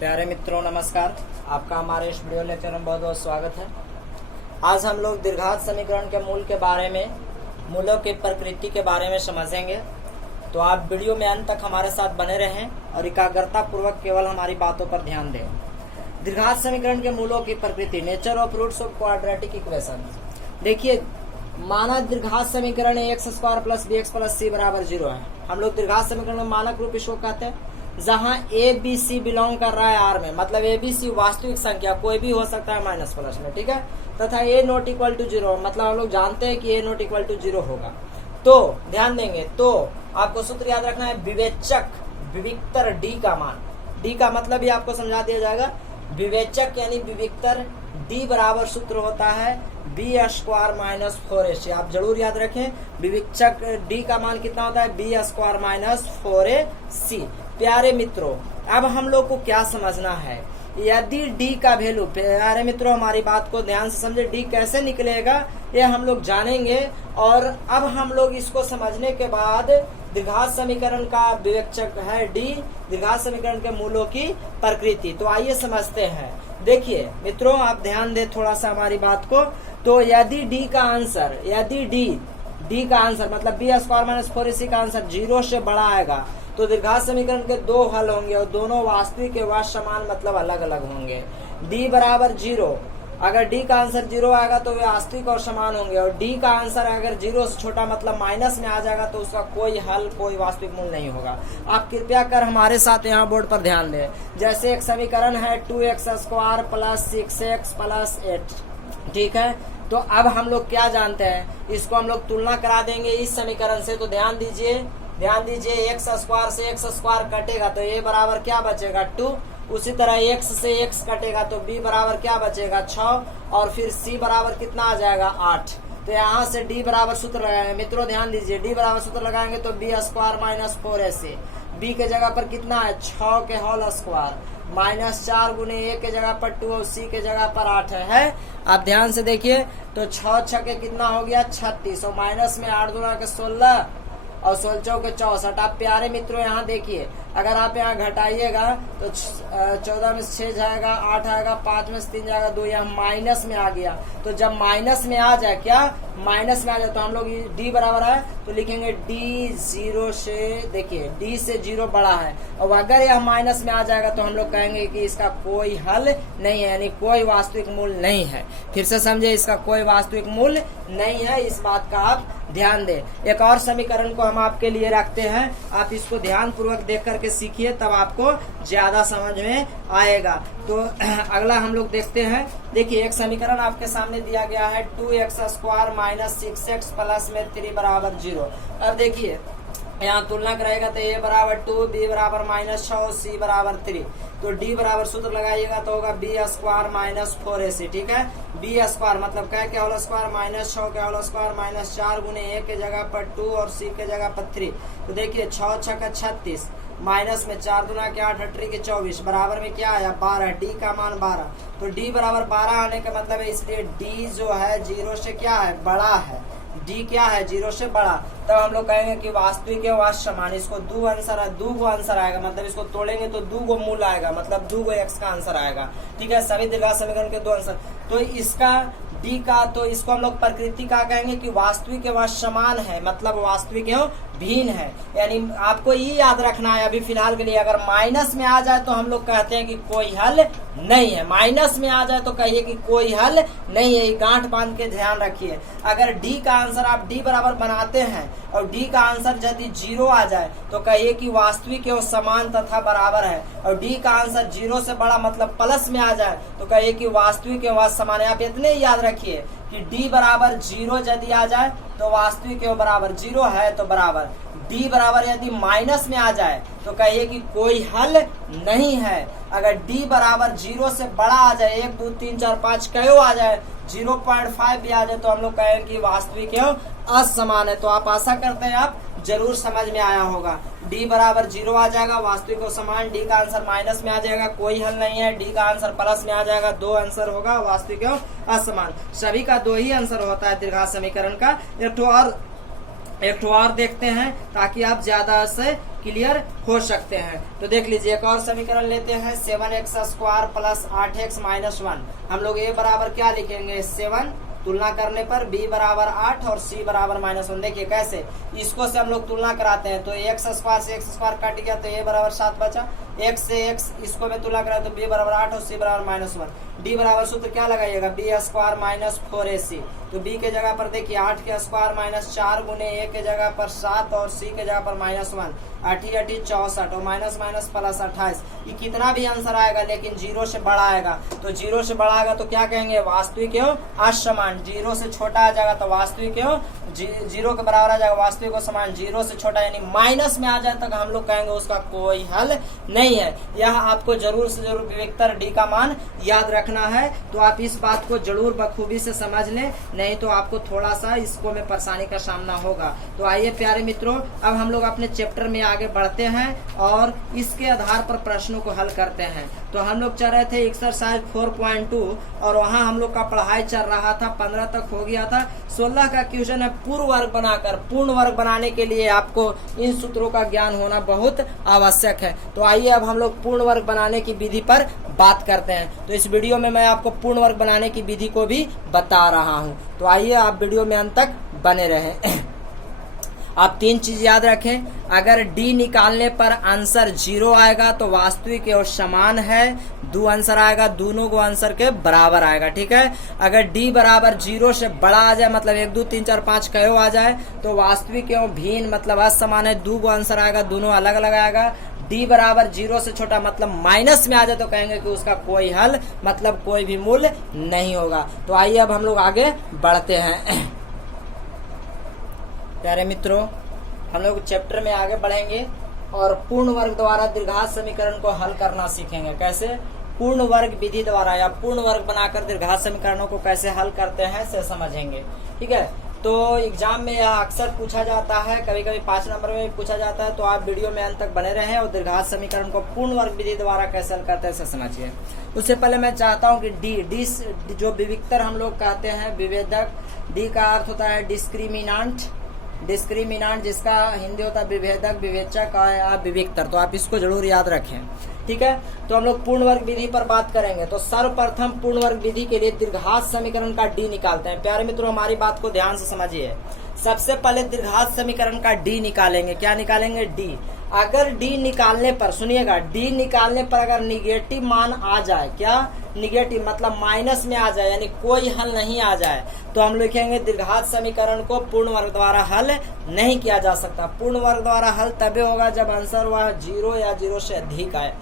प्यारे मित्रों नमस्कार। आपका हमारे इस वीडियो लेक्चर में बहुत बहुत स्वागत है। आज हम लोग द्विघात समीकरण के मूल के बारे में, मूलों की प्रकृति के बारे में समझेंगे। तो आप वीडियो में अंत तक हमारे साथ बने रहें और एकाग्रता पूर्वक केवल हमारी बातों पर ध्यान दें। द्विघात समीकरण के मूलों की प्रकृति, nature of roots of quadratic equation. देखिए, माना द्विघात समीकरण x square plus b x plus c बराबर 0 है। हम लोग द्विघात समीकरण में मानक रूप इसको कहते हैं, जहां ए बी सी बिलोंग कर रहा है आर में, मतलब ए बी सी वास्तविक संख्या कोई भी हो सकता है माइनस प्लस में, ठीक है। तथा ए नॉट इक्वल टू 0, मतलब हम लोग जानते हैं कि ए नॉट इक्वल टू 0 होगा। तो ध्यान देंगे, तो आपको सूत्र याद रखना है, विवेचक विविक्तर डी का मान, डी का मतलब भी आपको समझा दिया जाएगा। विवेचक यानी विविक्तर डी बराबर सूत्र होता है बी स्क्वायर माइनस 4ac। आप जरूर याद रखें, विवेचक डी का मान कितना होता है, बी स्क्वायर माइनस 4ac। प्यारे मित्रों, अब हम लोग को क्या समझना है, यदि d का वैल्यू, प्यारे मित्रों हमारी बात को ध्यान से समझे, d कैसे निकलेगा ये हम लोग जानेंगे। और अब हम लोग इसको समझने के बाद द्विघात समीकरण का विवेचक है d, द्विघात समीकरण के मूलों की प्रकृति। तो आइए समझते हैं। देखिए मित्रों, आप ध्यान दें थोड़ा सा हमारी बात को। तो यदि d का आंसर, यदि d का आंसर मतलब बी स्क्वायर माइनस 4ac का आंसर 0 से बड़ा आएगा तो द्विघात समीकरण के दो हल होंगे और दोनों वास्तविक व समान मतलब अलग अलग होंगे। d बराबर 0, अगर d का आंसर 0 आएगा तो वे वास्तविक और समान होंगे, और d का आंसर अगर 0 से छोटा मतलब माइनस में आ जाएगा तो उसका कोई हल, कोई वास्तविक मूल नहीं होगा। आप कृपया कर हमारे साथ यहाँ बोर्ड पर ध्यान दें। जैसे एक समीकरण है 2x square plus 6x plus 8, ठीक है। तो अब हम लोग क्या जानते हैं, इसको हम लोग तुलना करा देंगे इस समीकरण से। तो ध्यान दीजिए एक्स स्क्वायर से एक्स स्क्वायर कटेगा तो ए बराबर क्या बचेगा 2। उसी तरह एक्स से एक्स कटेगा तो बी बराबर क्या बचेगा 6, और फिर सी बराबर कितना आ जाएगा 8। तो यहाँ से डी बराबर सूत्र लगाएंगे। मित्रों ध्यान दीजिए, डी बराबर सूत्र लगाएंगे तो B square minus 4ac, B के जगह पर कितना है 6 के होल स्क्वायर माइनस 4 गुने ए के जगह पर 2 और सी के जगह पर 8 है। आप ध्यान से देखिए, तो 6 छके कितना हो गया 36, और माइनस में 8 दूना के 16 और 16 चौके 64। आप प्यारे मित्रों यहाँ देखिए, अगर आप यहाँ घटाइएगा तो 14 में 6 जाएगा, 8 आएगा, 5 में 3 जाएगा, 2 यहाँ माइनस में आ गया। तो जब माइनस में आ जाए, क्या माइनस में आ जाए, तो हम लोग d बराबर है तो लिखेंगे d 0 से, देखिए d से 0 बड़ा है, और अगर यह माइनस में आ जाएगा तो हम लोग कहेंगे कि इसका कोई हल नहीं है, यानी कोई वास्तविक मूल नहीं है। फिर से समझे, इसका कोई वास्तविक मूल नहीं है, इस बात का आप ध्यान दें। एक और समीकरण को हम आपके लिए रखते हैं, आप इसको ध्यान पूर्वक देख करके सीखिए, तब आपको ज्यादा समझ में आएगा। तो अगला हम लोग देखते हैं। देखिए, एक समीकरण आपके सामने दिया गया है 2x square minus 6x plus में 3 बराबर 0। अब देखिए यहाँ तुलना कराएगा तो a बराबर 2, b बराबर माइनस 6, c बराबर 3। तो d बराबर सूत्र लगाइएगा तो होगा b स्क्वायर माइनस 4ac, ठीक है। b स्क्वायर मतलब क्या के होल स्क्वायर माइनस 6 के होल स्क्वायर माइनस 4 गुने a के जगह पर 2 और c के जगह पर 3। तो देखिए 6 छक्का 36, माइनस में 4 दूना के 8, 8 के 24, बराबर में क्या आया 12, डी का मान 12। तो डी बराबर 12 आने का मतलब है, इसलिए डी जो है 0 से क्या है, बड़ा है। डी क्या है, 0 से बड़ा। तब हम लोग कहेंगे कि वास्तविक है वास्तव समान। इसको दो आंसर आएगा, मतलब इसको तोड़ेंगे तो 2 मूल आएगा, मतलब 2 एक्स का आंसर आएगा, ठीक है। सभी द्विघात समीकरण के 2 आंसर। तो इसका डी का, तो इसको हम लोग प्रकृति का कहेंगे कि वास्तविक एवं समान है, मतलब वास्तविक एवं भिन्न है। यानी आपको ये याद रखना है अभी फिलहाल के लिए, अगर माइनस में आ जाए तो हम लोग कहते हैं कि कोई हल नहीं है। माइनस में आ जाए तो कहिए कि कोई हल नहीं है, ये गांठ बांध के ध्यान रखिए। अगर डी का आंसर आप डी बराबर बनाते हैं और डी का आंसर यदि 0 आ जाए तो कहिए कि वास्तविक एवं समान तथा बराबर है, और डी का आंसर 0 से बड़ा मतलब प्लस में आ जाए तो कहिए कि वास्तविक एवं समान है। आप इतने याद रखिए कि d बराबर 0 यदि आ जाए तो वास्तविक एवं बराबर, 0 है तो बराबर। d बराबर यदि माइनस में आ जाए तो कहिए कि कोई हल नहीं है। अगर d बराबर 0 से बड़ा आ जाए, 1 2 3 4 5 कयो आ जाए, 0.5 भी आ जाए तो हम लोग कहें कि वास्तविक एवं असमान है। तो आप आशा करते हैं आप जरूर समझ में आया होगा। d बराबर 0 आ जाएगा, वास्तविक और समान, d का आंसर माइनस में आ जाएगा, कोई हल नहीं है। d का आंसर प्लस में आ जाएगा, 2 आंसर होगा, वास्तविक और असमान। सभी का 2 ही आंसर होता है द्विघात समीकरण का। एक तो और एक तो और देखते हैं ताकि आप ज्यादा से क्लियर हो सकते हैं। तो देख लीजिए एक और समीकरण लेते हैं 7x² प्लस 8x माइनस 1। हम लोग a बराबर क्या लिखेंगे 7, तुलना करने पर b बराबर 8 और c बराबर -1। देखिए कैसे इसको से हम लोग तुलना कराते हैं तो x² से x² कट गया तो a बराबर 7 बचा, x से x इसको में तुलना कराए तो b बराबर 8 और c बराबर -1। d बराबर सूत्र क्या लगाइएगा b² माइनस 4ac। तो b के जगह पर देखिए 8 के स्क्वायर माइनस 4 गुने a के जगह पर 7 और c के जगह पर -1, 8 8 64 और माइनस माइनस प्लस 28। ये कितना भी आंसर आएगा लेकिन 0 से बड़ा आएगा, तो 0 से बड़ा आएगा तो क्या कहेंगे वास्तविक एवं असमान। 0 से छोटा आ जाएगा तो वास्तविक एवं 0 के बराबर आ जाएगा वास्तविक और समान। 0 से छोटा यानी माइनस में आ जाए तक हम लोग कहेंगे उसका कोई हल नहीं है। यह आपको जरूर से जरूर विवेकतर डी का मान याद रखना है। तो आप इस बात को जरूर बखूबी से समझ लें, नहीं तो आपको थोड़ा सा इसको में परेशानी का सामना होगा। तो आइए प्यारे मित्रों अब हम लोग अपने चैप्टर में आगे बढ़ते हैं और इसके आधार पर प्रश्नों को हल करते हैं। तो हम लोग चल रहे थे एक्सरसाइज 4.2 और वहाँ हम लोग का पढ़ाई चल रहा था 15 तक हो गया था। 16 का क्वेश्चन है पूर्ण वर्ग बनाकर। पूर्ण वर्ग बनाने के लिए आपको इन सूत्रों का ज्ञान होना बहुत आवश्यक है। तो आइए अब हम लोग पूर्ण वर्ग बनाने की विधि पर बात करते हैं। तो इस वीडियो में मैं आपको पूर्ण वर्ग बनाने की विधि को भी बता रहा हूँ। तो आइए आप वीडियो में अंत तक बने रहें। आप 3 चीज याद रखें, अगर d निकालने पर आंसर 0 आएगा तो वास्तविक और समान है। 2 आंसर आएगा दोनों को आंसर के बराबर आएगा, ठीक है। अगर d बराबर 0 से बड़ा आ जाए मतलब 1 2 3 4 5 कयो आ जाए तो वास्तविक एवं भिन्न मतलब असमान है। 2 को आंसर आएगा दोनों अलग अलग आएगा। d बराबर 0 से छोटा मतलब माइनस में आ जाए तो कहेंगे कि उसका कोई हल मतलब कोई भी मूल्य नहीं होगा। तो आइए अब हम लोग आगे बढ़ते हैं। प्यारे मित्रों हम लोग चैप्टर में आगे बढ़ेंगे और पूर्ण वर्ग द्वारा द्विघात समीकरण को हल करना सीखेंगे। कैसे पूर्ण वर्ग विधि द्वारा या पूर्ण वर्ग बनाकर द्विघात समीकरणों को कैसे हल करते हैं से समझेंगे, ठीक है। तो एग्जाम में यह अक्सर पूछा जाता है, कभी कभी 5 नंबर में भी पूछा जाता है। तो आप वीडियो में अंत तक बने रहें और द्विघात समीकरण को पूर्ण वर्ग विधि द्वारा कैसे हल करते हैं से समझिए। उससे पहले मैं चाहता हूं कि डी जो विविक्तर हम लोग कहते हैं विभेदक, डी का अर्थ होता है डिस्क्रिमिनांट जिसका हिंदी होता है विभेदक, विवेचक या विविक्तर। तो आप इसको जरूर याद रखें, ठीक है। तो हम लोग पूर्ण वर्ग विधि पर बात करेंगे। तो सर्वप्रथम पूर्ण वर्ग विधि के लिए द्विघात समीकरण का डी निकालते हैं। प्यारे मित्रों हमारी बात को ध्यान से समझिए। सबसे पहले द्विघात समीकरण का डी निकालेंगे। क्या निकालेंगे? डी। अगर डी निकालने पर सुनिएगा, डी निकालने पर अगर निगेटिव मान आ जाए, क्या निगेटिव मतलब माइनस में आ जाए यानी कोई हल नहीं आ जाए तो हम लिखेंगे द्विघात समीकरण को पूर्ण वर्ग द्वारा हल नहीं किया जा सकता। पूर्ण वर्ग द्वारा हल तभी होगा जब आंसर वह 0 या 0 से अधिक आए।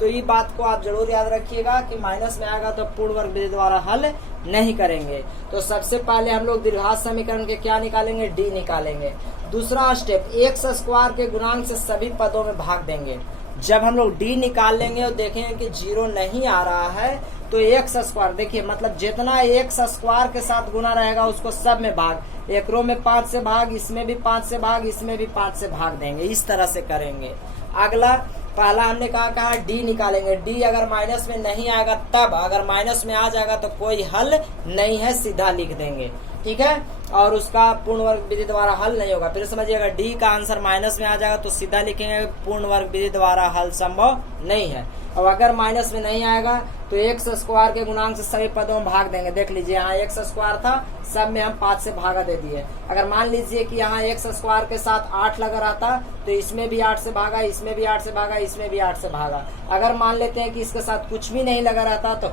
तो ये बात को आप जरूर याद रखिएगा कि माइनस में आएगा तो पूर्ण वर्ग विधि द्वारा हल नहीं करेंगे। तो सबसे पहले हम लोग द्विघात समीकरण के क्या निकालेंगे? डी निकालेंगे। दूसरा स्टेप x स्क्वायर के गुणांक से सभी पदों में भाग देंगे। जब हम लोग डी निकाल लेंगे और देखेंगे कि 0 नहीं आ रहा है तो x स्क्वायर देखिए मतलब जितना x स्क्वायर के साथ गुना रहेगा उसको सब में भाग। एक रो में 5 से भाग, इसमें भी 5 से भाग, इसमें भी 5 से भाग देंगे। इस तरह से करेंगे। अगला पहला हमने कहा डी निकालेंगे। डी अगर माइनस में नहीं आएगा तब, अगर माइनस में आ जाएगा तो कोई हल नहीं है, सीधा लिख देंगे, ठीक है। और उसका पूर्ण वर्ग विधि द्वारा हल नहीं होगा। फिर समझिएगा डी का आंसर माइनस में आ जाएगा तो सीधा लिखेंगे पूर्ण वर्ग विधि द्वारा हल संभव नहीं है। और अगर माइनस में नहीं आएगा तो x स्क्वायर के गुणांक से सभी पदों में भाग देंगे। देख लीजिए यहाँ x स्क्वायर था, सब में हम 5 से भागा दे दिए। अगर मान लीजिए कि यहाँ x स्क्वायर के साथ 8 लगा रहता तो इसमें भी 8 से भागा, इसमें भी 8 से भागा, इसमें भी 8 से भागा। अगर मान लेते हैं कि इसके साथ कुछ भी नहीं लगा रहता तो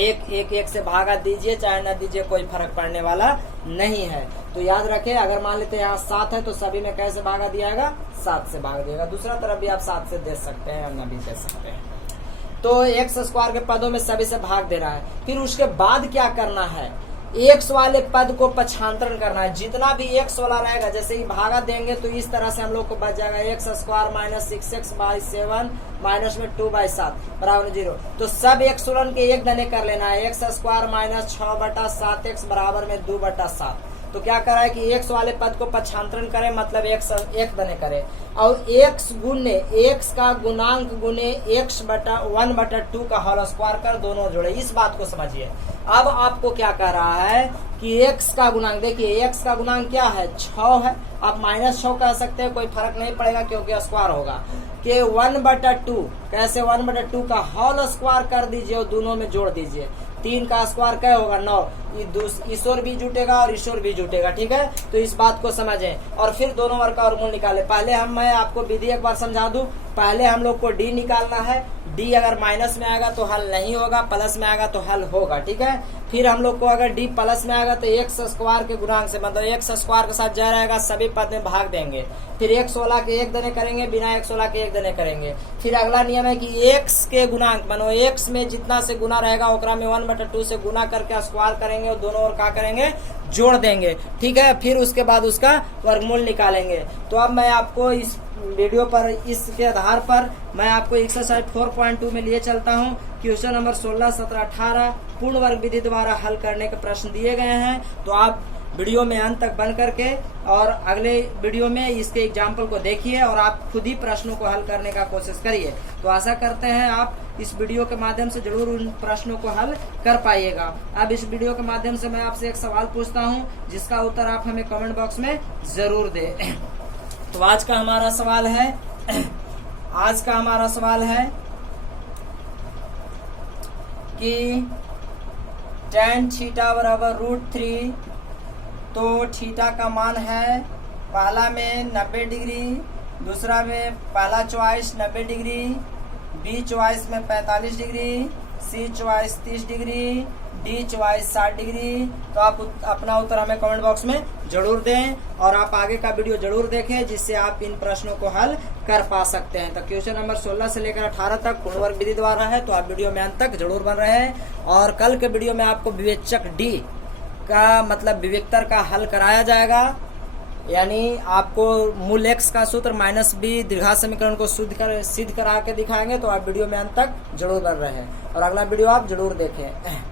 एक से भागा दीजिए चाहे न दीजिए, कोई फर्क पड़ने वाला नहीं है। तो याद रखें अगर मान लेते हैं यहाँ 7 है तो सभी में कैसे भागा दिया 7 से भाग देगा। दूसरा तरफ भी आप 7 से दे सकते हैं और न भी दे सकते हैं। तो x स्क्वायर के पदों में सभी से भाग देना है। फिर उसके बाद क्या करना है? x वाले पद को पक्षांतरण करना है। जितना भी x वाला रहेगा जैसे ही भागा देंगे तो इस तरह से हम लोग को बच जाएगा x square minus 6x/7 minus में 2/7 बराबर 0। तो सब x के एक दने कर लेना है। x स्क्वायर माइनस 6/7x बराबर में 2/7। तो क्या करा है कि x वाले पद को पक्षांतरण करें, मतलब एक बने करें, और x गुने x का गुणांक गुने x बटा 1/2 का होल स्क्वायर कर दोनों जोड़े। इस बात को समझिए। अब आपको क्या कह रहा है कि x का गुणांक, देखिए x का गुणांक क्या है, 6 है। आप -6 कह सकते हैं, कोई फर्क नहीं पड़ेगा क्योंकि स्क्वायर होगा। कि 1/2 कैसे, 1/2 का होल स्क्वायर कर दीजिए और दोनों में जोड़ दीजिए। 3 का स्क्वायर क्या होगा, 9। ईश्वर भी जुटेगा और ईश्वर भी जुटेगा, ठीक है। तो इस बात को समझें और फिर दोनों वर्ग का वर्गमूल निकाले। पहले मैं आपको विधि एक बार समझा दूं। पहले हम लोग को डी निकालना है। डी अगर माइनस में आएगा तो हल नहीं होगा, प्लस में आएगा तो हल होगा, ठीक है। फिर हम लोग को अगर डी प्लस में आएगा तो एक्स स्क्वायर के गुणांक से, मतलब एक्स स्क्वायर के साथ जा रहेगा, सभी पद में भाग देंगे। फिर एक्स वाला के 1 देने करेंगे, बिना एक्स वाला के 1 देने करेंगे। फिर अगला नियम है कि एक्स के गुणांक, मानो एक्स में जितना से गुना रहेगा ओकरा में 1/2 से गुना करके स्क्वायर करेंगे और दोनों और क्या करेंगे, जोड़ देंगे, ठीक है। फिर उसके बाद उसका वर्गमूल निकालेंगे। तो अब मैं आपको इस वीडियो पर, इसके आधार पर मैं आपको एक्सरसाइज 4.2 में लिए चलता हूं। क्वेश्चन नंबर 16, 17, 18 पूर्ण वर्ग विधि द्वारा हल करने के प्रश्न दिए गए हैं। तो आप वीडियो में अंत तक बन करके और अगले वीडियो में इसके एग्जाम्पल को देखिए और आप खुद ही प्रश्नों को हल करने का कोशिश करिए। तो आशा करते हैं आप इस वीडियो के माध्यम से जरूर उन प्रश्नों को हल कर पाइएगा। अब इस वीडियो के माध्यम से मैं आपसे एक सवाल पूछता हूँ, जिसका उत्तर आप हमें कमेंट बॉक्स में जरूर दें। तो आज का हमारा सवाल है कि tan थीटा बराबर √3। तो थीटा का मान है, पहला में 90 डिग्री, दूसरा में पहला चॉइस 90 डिग्री, बी चॉइस में 45 degree, C choice 30 degree, D choice 60 degree. तो आप अपना उत्तर हमें कमेंट बॉक्स में जरूर दें और आप आगे का वीडियो जरूर देखें, जिससे आप इन प्रश्नों को हल कर पा सकते हैं। तो क्वेश्चन नंबर 16 से लेकर 18 तक पूर्ण वर्ग विधि द्वारा है। तो आप वीडियो में अंत तक जरूर बन रहे हैं। और कल के वीडियो में आपको विवेचक डी का मतलब विवेक्तर का हल कराया जाएगा, यानी आपको मूल x का सूत्र -b द्विघात समीकरण को सिद्ध करा के दिखाएंगे। तो आप वीडियो में अंत तक जरूर बन रहे हैं और अगला वीडियो आप जरूर देखें।